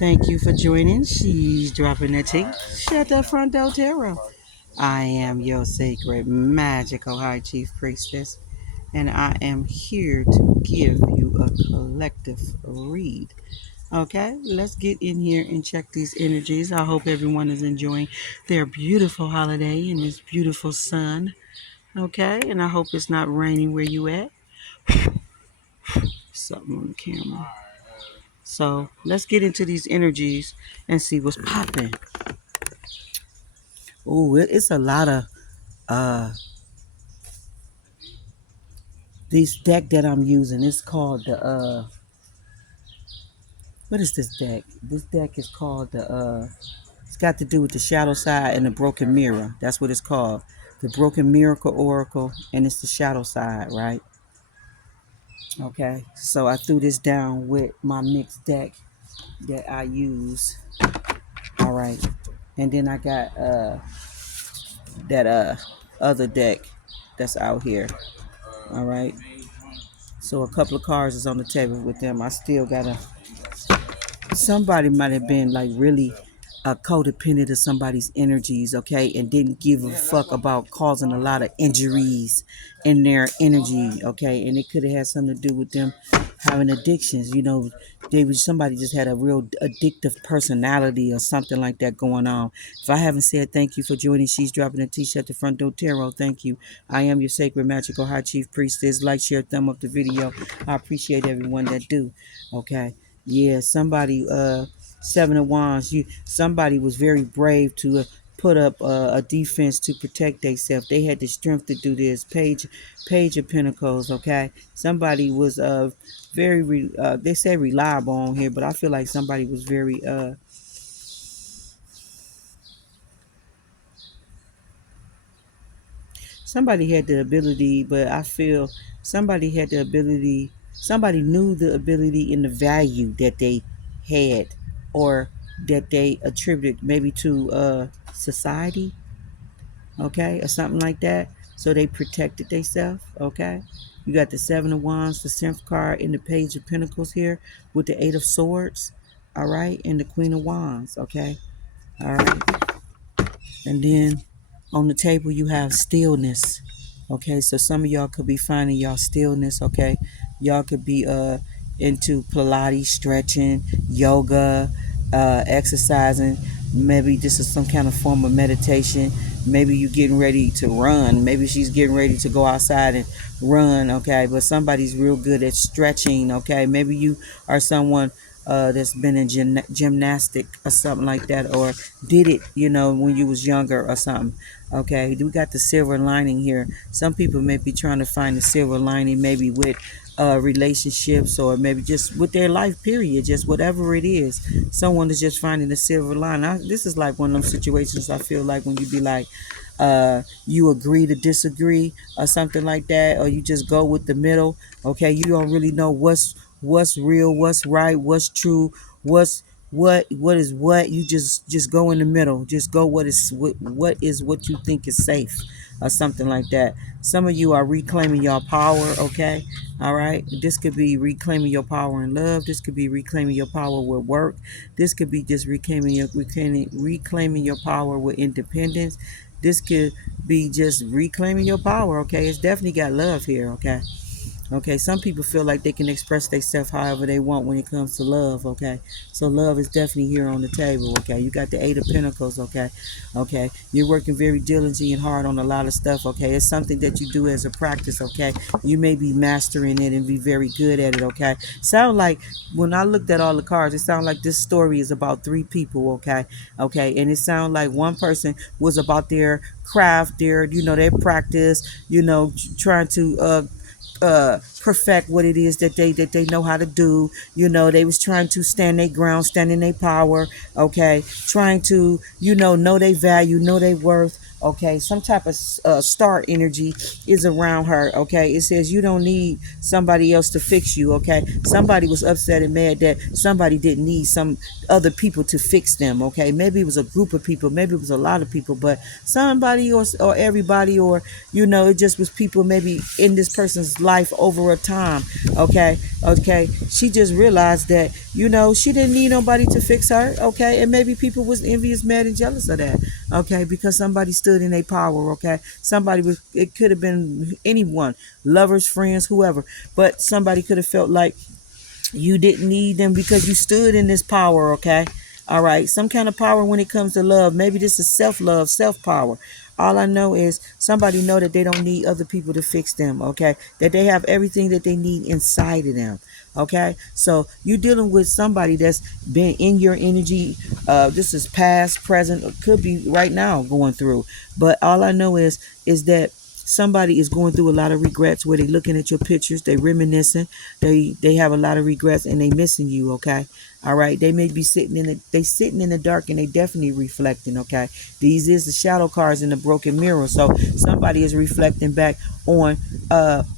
Thank you for joining. She's dropping the tea. Shut the front door, Tarot. I am your sacred, magical high chief priestess, and I am here to give you a collective read. Okay, let's get in here and check these energies. I hope everyone is enjoying their beautiful holiday in this beautiful sun. Okay, and I hope it's not raining where you at. Something on the camera. So let's get into these energies and see what's popping. Oh, it's a lot of uh this deck that I'm using. It's called the what is this deck? This deck is called the it's got to do with the shadow side and the broken mirror. That's what it's called. The broken miracle oracle, and it's the shadow side, right? Okay. So I threw this down with my mixed deck that I use. All right. And then I got that other deck that's out here. All right. So a couple of cards is on the table with them. I still gotta. Somebody might have been like really codependent of somebody's energies, okay, and didn't give a fuck about causing a lot of injuries in their energy, okay, and it could have had something to do with them having addictions. They was somebody just had a real addictive personality or something like that going on. If I haven't said thank you for joining, she's dropping a t-shirt at the front door tarot. Thank you. I am your sacred magical high chief priestess. Like, share, thumb up the video. I appreciate everyone that do. Okay. Yeah, somebody, Seven of Wands, somebody was very brave to put up a defense to protect themselves. They had the strength to do this. Page of Pentacles, okay? Somebody was they say reliable on here, but I feel like somebody was very, somebody had the ability, but I feel somebody knew the ability and the value that they had or that they attributed maybe to society, okay, or something like that. So they protected themselves, okay. You got the Seven of Wands, the 10th card, and the Page of Pentacles here with the Eight of Swords, all right, and the Queen of Wands, okay, all right. And then on the table, you have stillness. Okay, so some of y'all could be finding y'all stillness. Okay, y'all could be into Pilates, stretching, yoga, exercising. Maybe this is some kind of form of meditation. Maybe you getting ready to run. Maybe she's getting ready to go outside and run. Okay, but somebody's real good at stretching. Okay, maybe you are someone that's been in gymnastic or something like that, or did it, when you was younger or something. Okay, we got the silver lining here. Some people may be trying to find the silver lining, maybe with relationships, or maybe just with their life period, just whatever it is. Someone is just finding the silver line. This is like one of those situations I feel like when you be like, you agree to disagree or something like that, or you just go with the middle. Okay, you don't really know what's real, what's right, what's true, what is what. You just go in the middle. Just go what you think is safe or something like that. Some of you are reclaiming your power, okay? All right. This could be reclaiming your power in love. This could be reclaiming your power with work. This could be just reclaiming your power with independence. This could be just reclaiming your power, okay? It's definitely got love here, okay? Okay, some people feel like they can express themselves however they want when it comes to love, okay? So love is definitely here on the table, okay? You got the Eight of Pentacles, okay? Okay, you're working very diligently and hard on a lot of stuff, okay? It's something that you do as a practice, okay? You may be mastering it and be very good at it, okay? Sound like, when I looked at all the cards, it sounded like this story is about three people, okay? Okay, and it sounded like one person was about their craft, their practice, trying to perfect what it is that they know how to do. They was trying to stand their ground, stand in their power, okay, trying to know their value, know their worth, okay. Some type of star energy is around her, okay. It says you don't need somebody else to fix you, okay. Somebody was upset and mad that somebody didn't need some other people to fix them, okay. Maybe it was a group of people, maybe it was a lot of people, but somebody or everybody, or it just was people maybe in this person's life over matter of time. Okay, okay. She just realized that, she didn't need nobody to fix her. Okay, and maybe people was envious, mad, and jealous of that. Okay, because somebody stood in their power. Okay, somebody was. It could have been anyone, lovers, friends, whoever, but somebody could have felt like you didn't need them because you stood in this power. Okay, all right, some kind of power when it comes to love. Maybe this is self-love, self-power. All I know is somebody know that they don't need other people to fix them. Okay, that they have everything that they need inside of them. Okay, so you're dealing with somebody that's been in your energy. This is past, present, or could be right now going through. But all I know is that somebody is going through a lot of regrets where they looking at your pictures, they reminiscing, they have a lot of regrets and they missing you. Okay, all right, they may be sitting in the dark and they definitely reflecting. Okay, these is the shadow cards in the broken mirror, so somebody is reflecting back on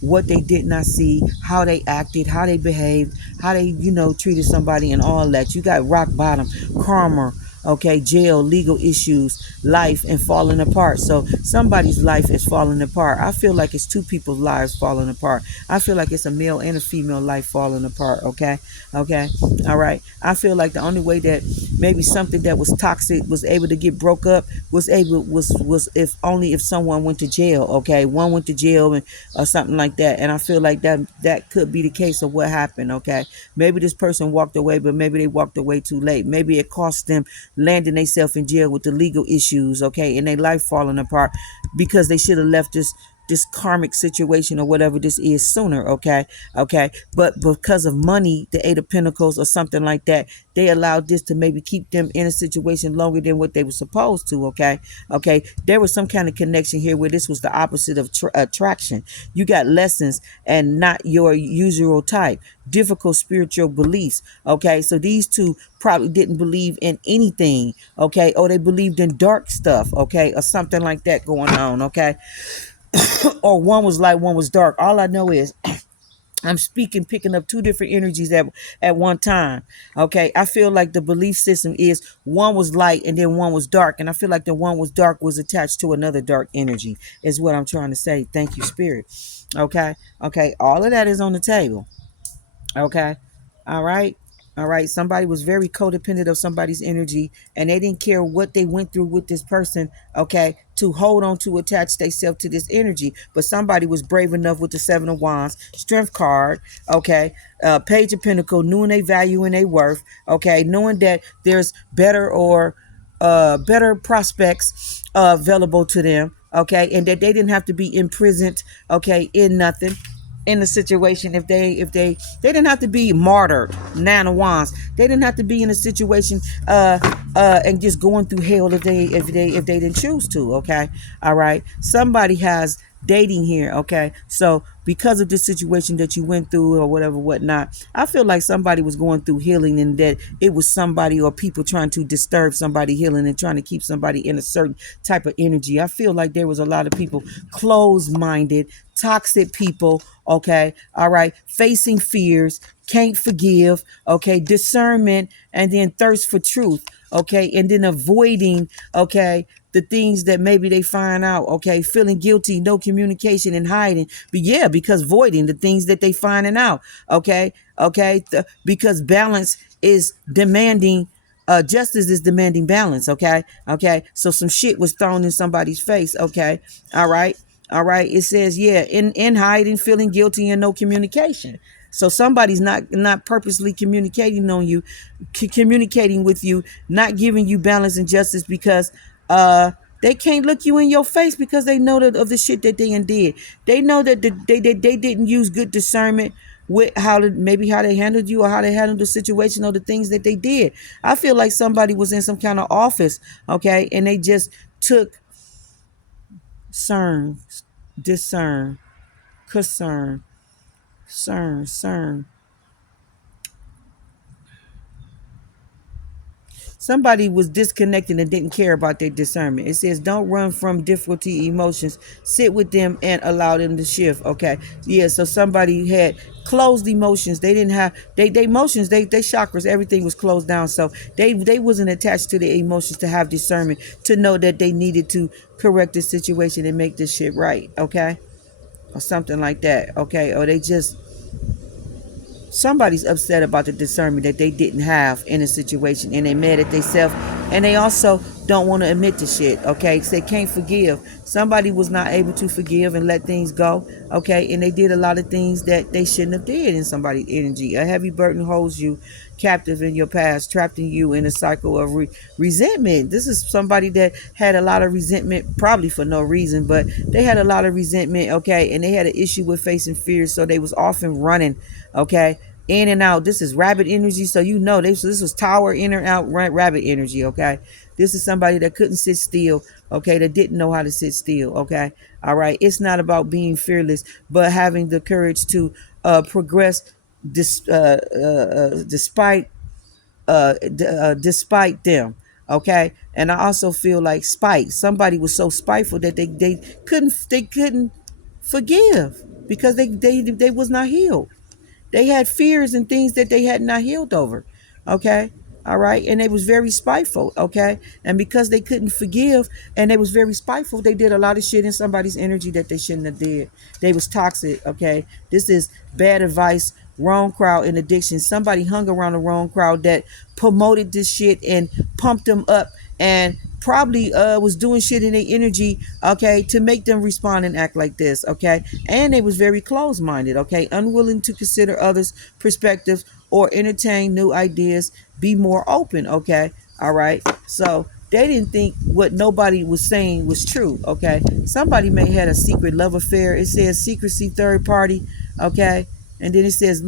what they did not see, how they acted, how they behaved, how they treated somebody, and all that. You got rock bottom, karma, okay, jail, legal issues, life, and falling apart. So somebody's life is falling apart. I feel like it's two people's lives falling apart. I feel like it's a male and a female life falling apart. Okay, okay, all right. I feel like the only way that maybe something that was toxic was able to get broke up was if only if someone went to jail. Okay, one went to jail and or something like that. And I feel like that could be the case of what happened. Okay, maybe this person walked away, but maybe they walked away too late. Maybe it cost them landing themselves in jail with the legal issues. Okay, and their life falling apart because they should have left this karmic situation or whatever this is sooner. Okay, okay, but because of money, the Eight of Pentacles or something like that, they allowed this to maybe keep them in a situation longer than what they were supposed to. Okay, okay, there was some kind of connection here where this was the opposite of attraction. You got lessons and not your usual type, difficult spiritual beliefs. Okay, so these two probably didn't believe in anything. Okay, or they believed in dark stuff. Okay, or something like that going on. Okay, or one was light, one was dark. All I know is I'm speaking, picking up two different energies at one time. Okay. I feel like the belief system is one was light and then one was dark. And I feel like the one was dark was attached to another dark energy, is what I'm trying to say. Thank you, Spirit. Okay. Okay. All of that is on the table. Okay. All right. All right. Somebody was very codependent of somebody's energy and they didn't care what they went through with this person. Okay. To hold on to attach themselves to this energy. But somebody was brave enough with the Seven of Wands, Strength card. Okay. Page of Pentacle, knowing their value and their worth. Okay. Knowing that there's better prospects available to them. Okay. And that they didn't have to be imprisoned. Okay. In nothing, in the situation. If they didn't have to be martyred. Nine of Wands, they didn't have to be in a situation and just going through hell if they didn't choose to. Okay, all right, somebody has dating here. Okay, so because of this situation that you went through or whatever whatnot, I feel like somebody was going through healing and that it was somebody or people trying to disturb somebody healing and trying to keep somebody in a certain type of energy. I feel like there was a lot of people closed-minded, toxic people. Okay, all right, facing fears, can't forgive. Okay, discernment, and then thirst for truth. Okay, and then avoiding, okay, the things that maybe they find out. Okay, feeling guilty, no communication, and hiding. But yeah, because voiding the things that they finding out. Okay, okay, because balance is demanding. Justice is demanding balance. Okay, okay, so some shit was thrown in somebody's face. Okay, all right. All right. It says, yeah, in hiding, feeling guilty, and no communication. So somebody's not purposely communicating on you, communicating with you, not giving you balance and justice because they can't look you in your face because they know that of the shit that they did. They know that they didn't use good discernment with maybe how they handled you or how they handled the situation or the things that they did. I feel like somebody was in some kind of office, okay, and they just took cern, discern, concern, cern. Somebody was disconnected and didn't care about their discernment. It says, don't run from difficulty emotions. Sit with them and allow them to shift. Okay. Yeah. So somebody had closed emotions. They didn't have they emotions, they chakras, everything was closed down. So they wasn't attached to their emotions to have discernment, to know that they needed to correct the situation and make this shit right. Okay. or something like that, okay? Or they just, somebody's upset about the discernment that they didn't have in a situation, and they mad at themselves, and they also don't want to admit the shit, okay? 'Cause they can't forgive. Somebody was not able to forgive and let things go, okay? And they did a lot of things that they shouldn't have did in somebody's energy. A heavy burden holds you captive in your past, trapping you in a cycle of resentment. This is somebody that had a lot of resentment, probably for no reason, but they had a lot of resentment, okay? And they had an issue with facing fears, so they was often running, okay, in and out. This is rabbit energy, so you know this was tower in or out rabbit energy, okay? This is somebody that couldn't sit still, okay, that didn't know how to sit still, okay? All right, it's not about being fearless, but having the courage to progress despite despite them, okay? And I also feel like spite. Somebody was so spiteful that they couldn't forgive because they was not healed. They had fears and things that they had not healed over. Okay. All right. And they was very spiteful. Okay. And because they couldn't forgive and they was very spiteful, they did a lot of shit in somebody's energy that they shouldn't have did. They was toxic. Okay. This is bad advice, wrong crowd and addiction. Somebody hung around the wrong crowd that promoted this shit and pumped them up and probably was doing shit in their energy, okay, to make them respond and act like this, okay? And they was very closed-minded, okay, unwilling to consider others' perspectives or entertain new ideas, be more open, okay? All right. So they didn't think what nobody was saying was true, okay? Somebody may had a secret love affair. It says secrecy, third party, okay? And then it says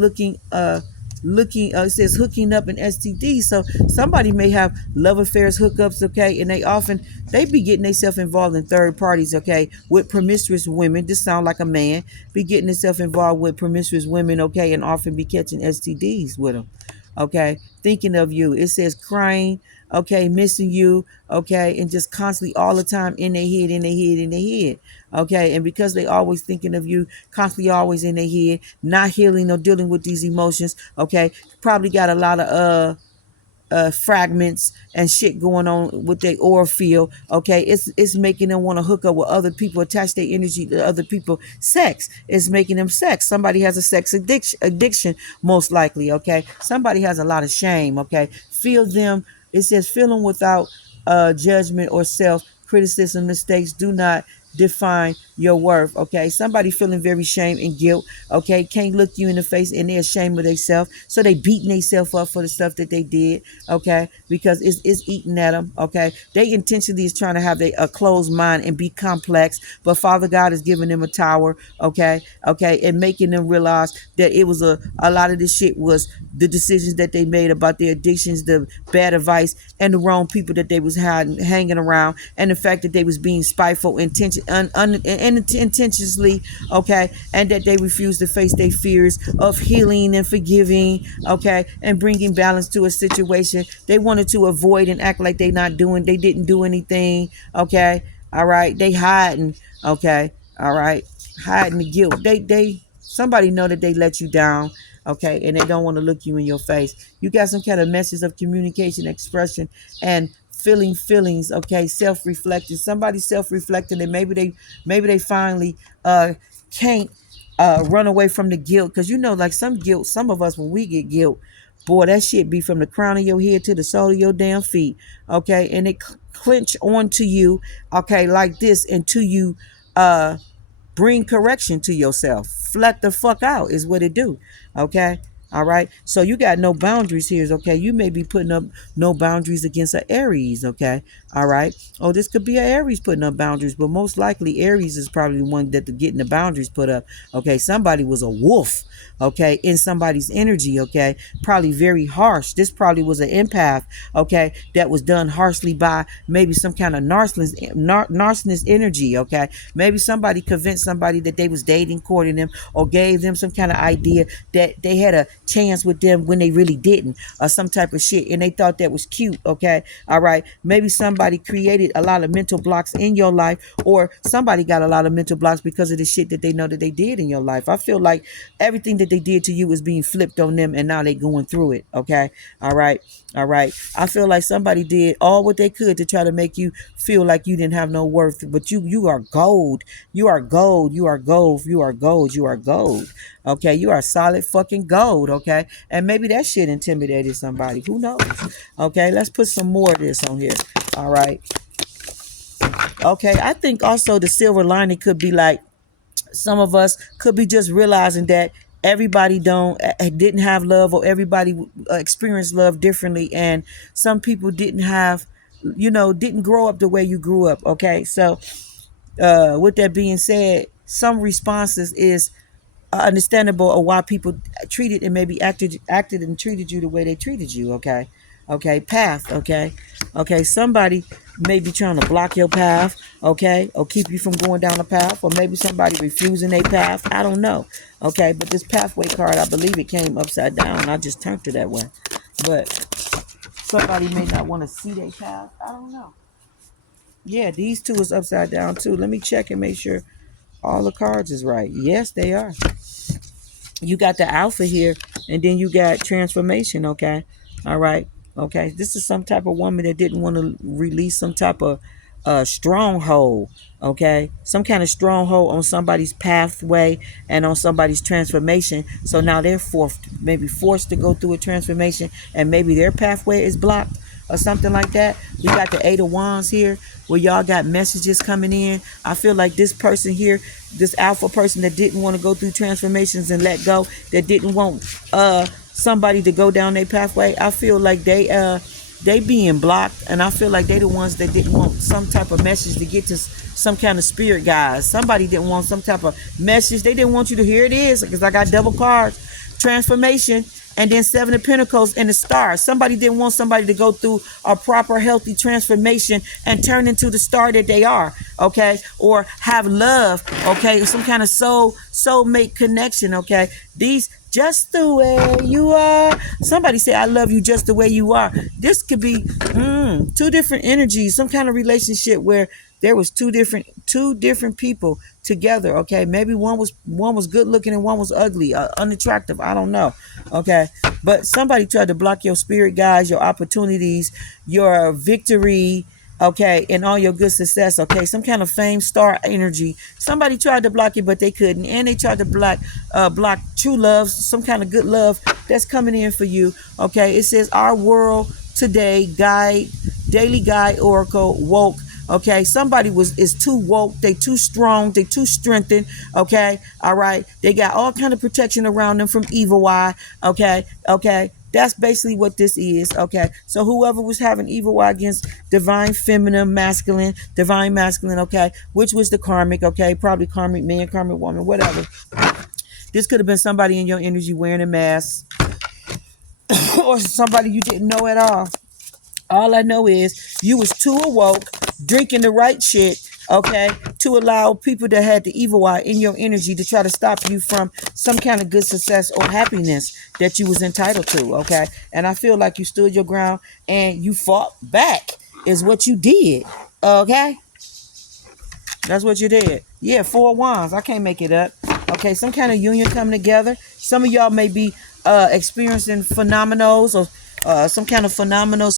it says hooking up an STD. So somebody may have love affairs, hookups, okay, and they be getting themselves involved in third parties, okay, with promiscuous women. This sound like a man be getting himself involved with promiscuous women, okay, and often be catching STDs with them, okay, thinking of you. It says crying, okay, missing you, okay, and just constantly all the time in their head, in their head, in their head, okay, and because they always thinking of you, constantly always in their head, not healing or dealing with these emotions, okay, probably got a lot of fragments and shit going on with their aura field. Okay, it's making them want to hook up with other people, attach their energy to other people. Sex is making them sex. Somebody has a sex addiction, most likely. Okay, somebody has a lot of shame. Okay, feel them. It says feel them without judgment or self criticism. Mistakes do not define your worth. Okay, somebody feeling very shame and guilt, okay, can't look you in the face and they're ashamed of themselves, so they beating themselves up for the stuff that they did, okay, because it's eating at them, okay. They intentionally is trying to have a closed mind and be complex, but Father God is giving them a tower, okay, and making them realize that it was a lot of this shit was the decisions that they made about their addictions, the bad advice, and the wrong people that they was hanging around, and the fact that they was being spiteful intentionally, okay, and that they refuse to face their fears of healing and forgiving, okay, and bringing balance to a situation. They wanted to avoid and act like they didn't do anything, okay, all right. They hiding, okay, all right, hiding the guilt. They somebody know that they let you down, okay, and they don't want to look you in your face. You got some kind of message of communication, expression, and feeling feelings, okay, self-reflecting. Somebody self-reflecting, and maybe they finally can't run away from the guilt, because you know, like some guilt, some of us when we get guilt, boy, that shit be from the crown of your head to the sole of your damn feet, okay, and it clench onto you, okay, like this, until you bring correction to yourself. Flat the fuck out is what it do. Okay. All right. So you got no boundaries here. Okay. You may be putting up no boundaries against an Aries. Okay. All right. Oh, this could be an Aries putting up boundaries, but most likely Aries is probably the one that getting the boundaries put up. Okay. Somebody was a wolf. Okay. In somebody's energy. Okay. Probably very harsh. This probably was an empath. Okay. That was done harshly by maybe some kind of narcissist energy. Okay. Maybe somebody convinced somebody that they was dating, courting them, or gave them some kind of idea that they had a chance with them when they really didn't, or some type of shit, and they thought that was cute. Okay, all right. Maybe somebody created a lot of mental blocks in your life, or somebody got a lot of mental blocks because of the shit that they know that they did in your life. I feel like everything that they did to you is being flipped on them, and now they going through it. Okay, all right, all right. I feel like somebody did all what they could to try to make you feel like you didn't have no worth, but you are gold. You are gold. You are gold. You are gold. You are gold. Okay, you are solid fucking gold. Okay, and maybe that shit intimidated somebody. Who knows? Okay, let's put some more of this on here. All right. Okay, I think also the silver lining could be like some of us could be just realizing that everybody don't didn't have love, or everybody experienced love differently, and some people didn't have, didn't grow up the way you grew up. Okay, so with that being said, some responses is understandable of why people treated and maybe acted and treated you the way they treated you. Okay, okay, path. Okay, okay, somebody may be trying to block your path. Okay, or keep you from going down the path, or maybe somebody refusing their path. I don't know. Okay, but this pathway card, I believe it came upside down. I just turned it that way, but somebody may not want to see their path. I don't know. Yeah, these two is upside down too. Let me check and make sure all the cards is right. Yes, they are. You got the alpha here, and then you got transformation. Okay, all right. Okay, this is some type of woman that didn't want to release some type of stronghold. Okay, some kind of stronghold on somebody's pathway and on somebody's transformation. So now they're forced to go through a transformation, and maybe their pathway is blocked or something like that. We got the Eight of Wands here, where y'all got messages coming in. I feel like this person here, this alpha person that didn't want to go through transformations and let go, that didn't want somebody to go down their pathway. I feel like they being blocked, and I feel like they the ones that didn't want some type of message to get to some kind of spirit guides. Somebody didn't want some type of message. They didn't want you to hear it is, because I got double cards, transformation, and then Seven of Pentacles and the Star. Somebody didn't want somebody to go through a proper healthy transformation and turn into the star that they are. Okay, or have love. Okay, some kind of soulmate connection. Okay, these just the way you are. Somebody say, I love you just the way you are. This could be two different energies, some kind of relationship where there was two different people together. Okay, maybe one was good looking and one was ugly, unattractive. I don't know. Okay, but somebody tried to block your spirit guides, your opportunities, your victory. Okay, and all your good success. Okay, some kind of fame, star energy. Somebody tried to block it, but they couldn't, and they tried to block true love, some kind of good love that's coming in for you. Okay, it says our world today guide, daily guide oracle woke. Okay, somebody is too woke, they too strong, they too strengthened. Okay, all right, they got all kind of protection around them from evil eye. Okay, okay, that's basically what this is. Okay, so whoever was having evil eye against divine feminine, masculine, divine masculine. Okay, which was the karmic. Okay, probably karmic man, karmic woman, whatever. This could have been somebody in your energy wearing a mask, or somebody you didn't know at all. All I know is you was too awoke, drinking the right shit, okay, to allow people that had the evil eye in your energy to try to stop you from some kind of good success or happiness that you was entitled to. Okay, and I feel like you stood your ground and you fought back is what you did. Okay, that's what you did. Yeah, Four of Wands. I can't make it up. Okay, some kind of union coming together. Some of y'all may be experiencing phenomenals, or some kind of phenomenal